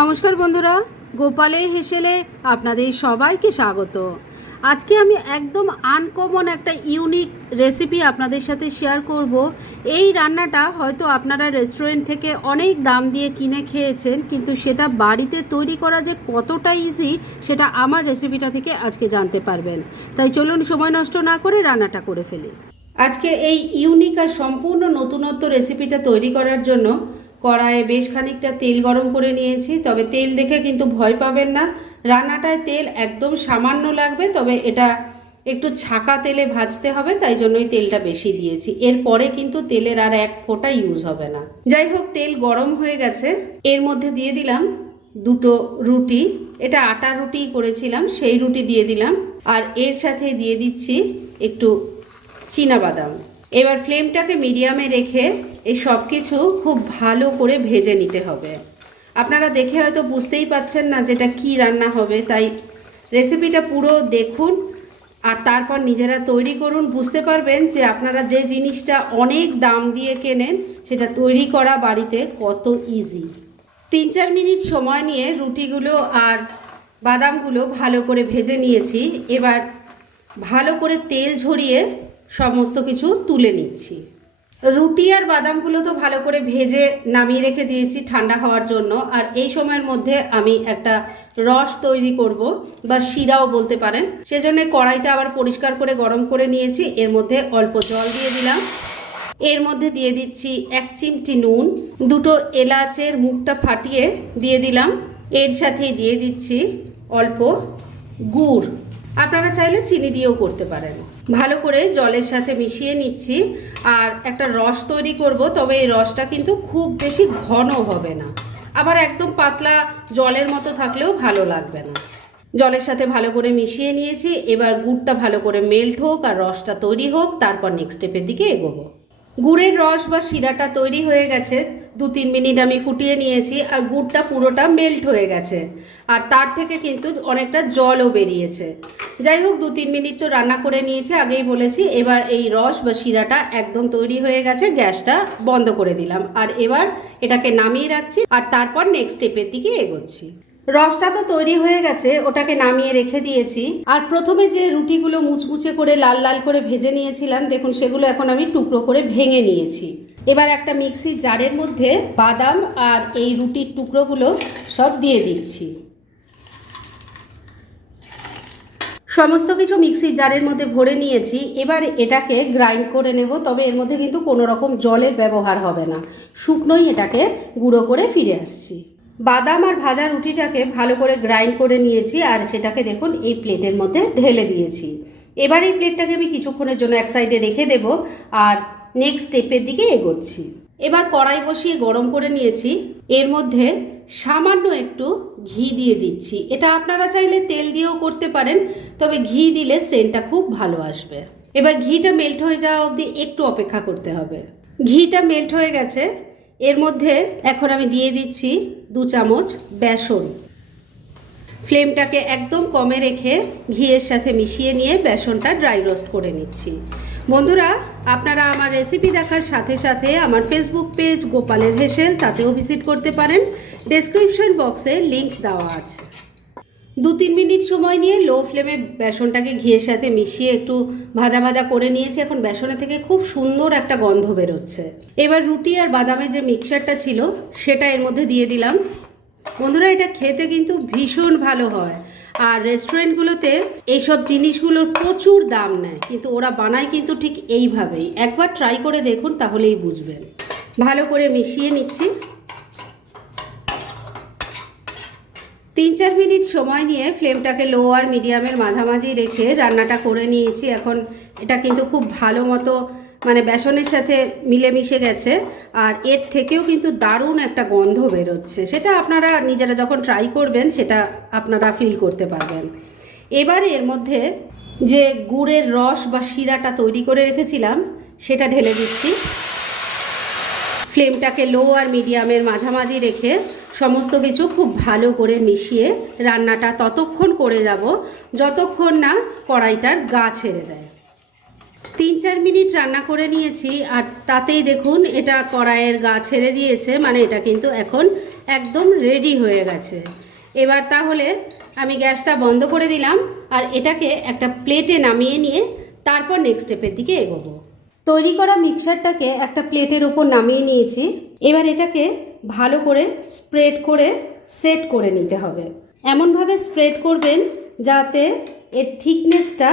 নমস্কার বন্ধুরা, গোপালে হেসেলে আপনাদের সবাইকে স্বাগত। আজকে আমি একদম আনকমন একটা ইউনিক রেসিপি আপনাদের সাথে শেয়ার করব। এই রান্নাটা হয়তো আপনারা রেস্টুরেন্ট থেকে অনেক দাম দিয়ে কিনে খেয়েছেন, কিন্তু সেটা বাড়িতে তৈরি করা যে কতটা ইজি সেটা আমার রেসিপিটা থেকে আজকে জানতে পারবেন। তাই চলুন সময় নষ্ট না করে রান্নাটা করে ফেলি। আজকে এই ইউনিক আর সম্পূর্ণ নতুনত্ব রেসিপিটা তৈরি করার জন্য কড়াইয়ে বেশ খানিকটা তেল গরম করে নিয়েছি। তবে তেল দেখে কিন্তু ভয় পাবেন না। রান্নাটায় তেল একদম সামান্য লাগবে, তবে এটা একটু ছাকা তেলে ভাজতে হবে, তাই জন্যই তেলটা বেশি দিয়েছি। এরপরে কিন্তু তেলের আর এক ফোঁটা ইউজ হবে না। যাই হোক, তেল গরম হয়ে গেছে। এর মধ্যে দিয়ে দিলাম দুটো রুটি। এটা আটা রুটি করেছিলাম, সেই রুটি দিয়ে দিলাম। আর এর সাথে দিয়ে দিচ্ছি একটু বাদাম এবার ফ্লেমটাকে মিডিয়ামে রেখে এই সব কিছু খুব ভালো করে ভেজে নিতে হবে। আপনারা দেখে হয়তো বুঝতেই পাচ্ছেন না যেটা কি রান্না হবে, তাই রেসিপিটা পুরো দেখুন আর তারপর নিজেরা তৈরি করুন। বুঝতে পারবেন যে আপনারা যে জিনিসটা অনেক দাম দিয়ে কেনেন, সেটা তৈরি করা বাড়িতে কত ইজি তিন চার মিনিট সময় নিয়ে রুটিগুলো আর বাদামগুলো ভালো করে ভেজে নিয়েছি। এবার ভালো করে তেল ঝরিয়ে সমস্ত কিছু তুলে নিচ্ছি। রুটি আর বাদামগুলো তো ভালো করে ভেজে নামিয়ে রেখে দিয়েছি ঠান্ডা হওয়ার জন্য। আর এই সময়ের মধ্যে আমি একটা রস তৈরি করব বা শিরাও বলতে পারেন। সেজন্য কড়াইটা আবার পরিষ্কার করে গরম করে নিয়েছি। এর মধ্যে অল্প জল দিয়ে দিলাম। এর মধ্যে দিয়ে দিচ্ছি এক চিমটি নুন। দুটো এলাচের মুখটা ফাটিয়ে দিয়ে দিলাম। এর সাথেই দিয়ে দিচ্ছি অল্প গুড়। আপনারা চাইলে চিনি দিয়েও করতে পারেন। ভালো করে জলের সাথে মিশিয়ে নিচ্ছি। আর একটা রস তৈরি করব, তবে এই রসটা কিন্তু খুব বেশি ঘন হবে না। আবার একদম পাতলা জলের মতো থাকলেও ভালো লাগবে না। জলের সাথে ভালো করে মিশিয়ে নিয়েছি। এবার গুড়টা ভালো করে মেল্ট হোক আর রসটা তৈরি হোক, তারপর নেক্সট স্টেপের দিকে এগোবো। গুড়ের রস বা শিরাটা তৈরি হয়ে গেছে। দু, তিন মিনিট আমি ফুটিয়ে নিয়েছি আর গুড়টা পুরোটা মেল্ট হয়ে গেছে। আর তার থেকে কিন্তু অনেকটা জলও বেরিয়েছে। যাই হোক, দু, তিন মিনিট তো রান্না করে নিয়েছি। আগেই বলেছি, এবার এই রস বা শিরাটা একদম তৈরি হয়ে গেছে, গ্যাসটা বন্ধ করে দিলাম। আর এবার এটাকে নামিয়ে রাখছি আর তারপর নেক্সট স্টেপের দিকে এগোচ্ছি। রসটা তো তৈরি হয়ে গেছে, ওটাকে নামিয়ে রেখে দিয়েছি। আর প্রথমে যে রুটিগুলো মুচমুচে করে লাল লাল করে ভেজে নিয়েছিলাম, দেখুন সেগুলো এখন আমি টুকরো করে ভেঙে নিয়েছি। এবার একটা মিক্সির জারের মধ্যে বাদাম আর এই রুটির টুকরোগুলো সব দিয়ে দিচ্ছি। সমস্ত কিছু মিক্সির জারের মধ্যে ভরে নিয়েছি, এবার এটাকে গ্রাইন্ড করে নেব, তবে এর মধ্যে কিন্তু কোনো রকম জলের ব্যবহার হবে না। শুকনোই এটাকে গুঁড়ো করে ফিরে আসছি। বাদাম আর ভাজা রুটিটাকে ভালো করে গ্রাইন্ড করে নিয়েছি আর সেটাকে দেখুন এই প্লেটের মধ্যে ঢেলে দিয়েছি। এবার এই প্লেটটাকে আমি কিছুক্ষণের জন্য এক সাইডে রেখে দেব আর নেক্সট স্টেপের দিকে এগোচ্ছি। এবার কড়াই বসিয়ে গরম করে নিয়েছি। এর মধ্যে সামান্য একটু ঘি দিয়ে দিচ্ছি। এটা আপনারা চাইলে তেল দিয়েও করতে পারেন, তবে ঘি দিলে সেন্টটা খুব ভালো আসবে। এবার ঘিটা মেল্ট হয়ে যাওয়া অবধি একটু অপেক্ষা করতে হবে। ঘিটা মেল্ট হয়ে গেছে। এর মধ্যে এখন আমি দিয়ে দিচ্ছি দু চামচ বেসন। ফ্লেমটাকে একদম কমে রেখে ঘিয়ের সাথে মিশিয়ে নিয়ে বেসনটা ড্রাই রোস্ট করে নিচ্ছি। বন্ধুরা, আপনারা আমার রেসিপি দেখার সাথে সাথে আমার ফেসবুক পেজ গোপালের হেসেল, তাতেও ভিজিট করতে পারেন। ডেসক্রিপশন বক্সে লিংক দেওয়া আছে। দু তিন মিনিট সময় নিয়ে লো ফ্লেমে বেসনটাকে ঘিয়ের সাথে মিশিয়ে একটু ভাজা ভাজা করে নিয়েছি। এখন বেসনের থেকে খুব সুন্দর একটা গন্ধ বেরোচ্ছে। এবার রুটি আর বাদামের যে মিক্সচারটা ছিল, সেটা এর মধ্যে দিয়ে দিলাম। বন্ধুরা, এটা খেতে কিন্তু ভীষণ ভালো হয়। আর রেস্টুরেন্টগুলোতে এইসব জিনিসগুলোর প্রচুর দাম নেয়, কিন্তু ওরা বানায় কিন্তু ঠিক এইভাবেই। একবার ট্রাই করে দেখুন, তাহলেই বুঝবেন। ভালো করে মিশিয়ে নিচ্ছি। তিন চার মিনিট সময় নিয়ে ফ্লেমটাকে লো আর মিডিয়ামের মাঝামাঝি রেখে রান্নাটা করে নিয়েছি। এখন এটা কিন্তু খুব ভালো মতো মানে বেসনের সাথে মিলেমিশে গেছে। আর এর থেকেও কিন্তু দারুণ একটা গন্ধ বেরোচ্ছে। সেটা আপনারা নিজেরা যখন ট্রাই করবেন, সেটা আপনারা ফিল করতে পারবেন। এবার এর মধ্যে যে গুড়ের রস বা শিরাটা তৈরি করে রেখেছিলাম, সেটা ঢেলে দিচ্ছি। ফ্লেমটাকে লো আর মিডিয়ামের মাঝামাঝি রেখে সমস্ত কিছু খুব ভালো করে মিশিয়ে রান্নাটা ততক্ষণ করে যাব, যতক্ষণ না কড়াইটার গা ছেড়ে দেয়। তিন চার মিনিট রান্না করে নিয়েছি, আর তাতেই দেখুন এটা কড়াইয়ের গা ছেড়ে দিয়েছে মানে এটা কিন্তু এখন একদম রেডি হয়ে গেছে। এবার তাহলে আমি গ্যাসটা বন্ধ করে দিলাম, আর এটাকে একটা প্লেটে নামিয়ে নিয়ে তারপর নেক্সট স্টেপের দিকে এগোবো। তৈরি করা মিক্সারটাকে একটা প্লেটের ওপর নামিয়ে নিয়েছি। এবার এটাকে ভালো করে স্প্রেড করে সেট করে নিতে হবে। এমনভাবে স্প্রেড করবেন যাতে এর থিকনেসটা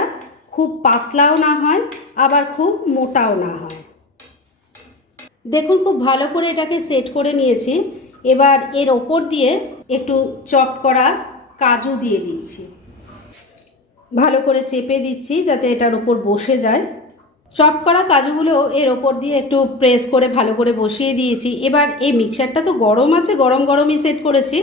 খুব পাতলাও না হয়, আবার খুব মোটাও না হয়। দেখুন, খুব ভালো করে এটাকে সেট করে নিয়েছি। এবার এর ওপর দিয়ে একটু চপ করা কাজু দিয়ে দিচ্ছি। ভালো করে চেপে দিচ্ছি যাতে এটার ওপর বসে যায়। চপ করা কাজুগুলো এর ওপর দিয়ে একটু প্রেস করে ভালো করে বসিয়ে দিয়েছি। এবার এই মিক্সারটা তো গরম আছে, গরম গরমই সেট করেছি।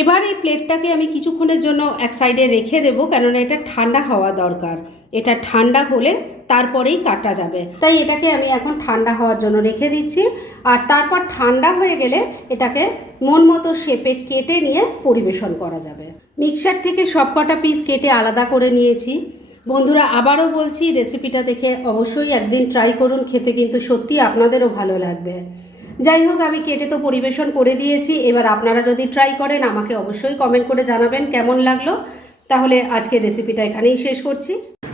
এবার এই প্লেটটাকে আমি কিছুক্ষণের জন্য এক সাইডে রেখে দেবো, কেননা এটা ঠান্ডা হওয়া দরকার। এটা ঠান্ডা হলে তারপরেই কাটা যাবে। তাই এটাকে আমি এখন ঠান্ডা হওয়ার জন্য রেখে দিচ্ছি। আর তারপর ঠান্ডা হয়ে গেলে এটাকে মন মতো শেপে কেটে নিয়ে পরিবেশন করা যাবে। মিক্সার থেকে সবকটা পিস কেটে আলাদা করে নিয়েছি। বন্ধুরা, আবারও বলছি রেসিপিটা দেখে অবশ্যই একদিন ট্রাই করুন, খেতে কিন্তু সত্যি আপনাদেরও ভালো লাগবে। যাই হোক, আমি কেটে তো পরিবেশন করে দিয়েছি, এবার আপনারা যদি ট্রাই করেন, আমাকে অবশ্যই কমেন্ট করে জানাবেন কেমন লাগল। তাহলে আজকে রেসিপিটা এখানেই শেষ করছি।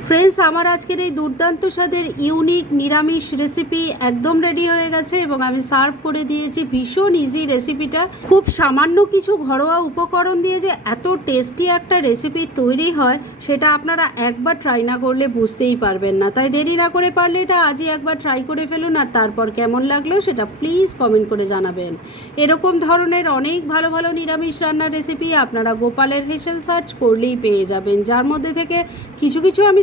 ফ্রেন্ডস আমার আজকের এই দুর্দান্ত স্বাদের ইউনিক নিরামিষ রেসিপি একদম রেডি হয়ে গেছে এবং আমি সার্ভ করে দিয়েছি ভীষণ ইজি রেসিপিটা খুব সামান্য কিছু ঘরোয়া উপকরণ দিয়ে যে এত টেস্টি একটা রেসিপি তৈরি হয়, সেটা আপনারা একবার ট্রাই না করলে বুঝতেই পারবেন না। তাই দেরি না করে পারলে এটা আজই একবার ট্রাই করে ফেলুন আর তারপর কেমন লাগল সেটা প্লিজ কমেন্ট করে জানাবেন। এরকম ধরনের অনেক ভালো ভালো নিরামিষ রান্নার রেসিপি আপনারা গোপালের হেসেল সার্চ করলেই পেয়ে যাবেন, যার মধ্যে থেকে কিছু কিছু আমি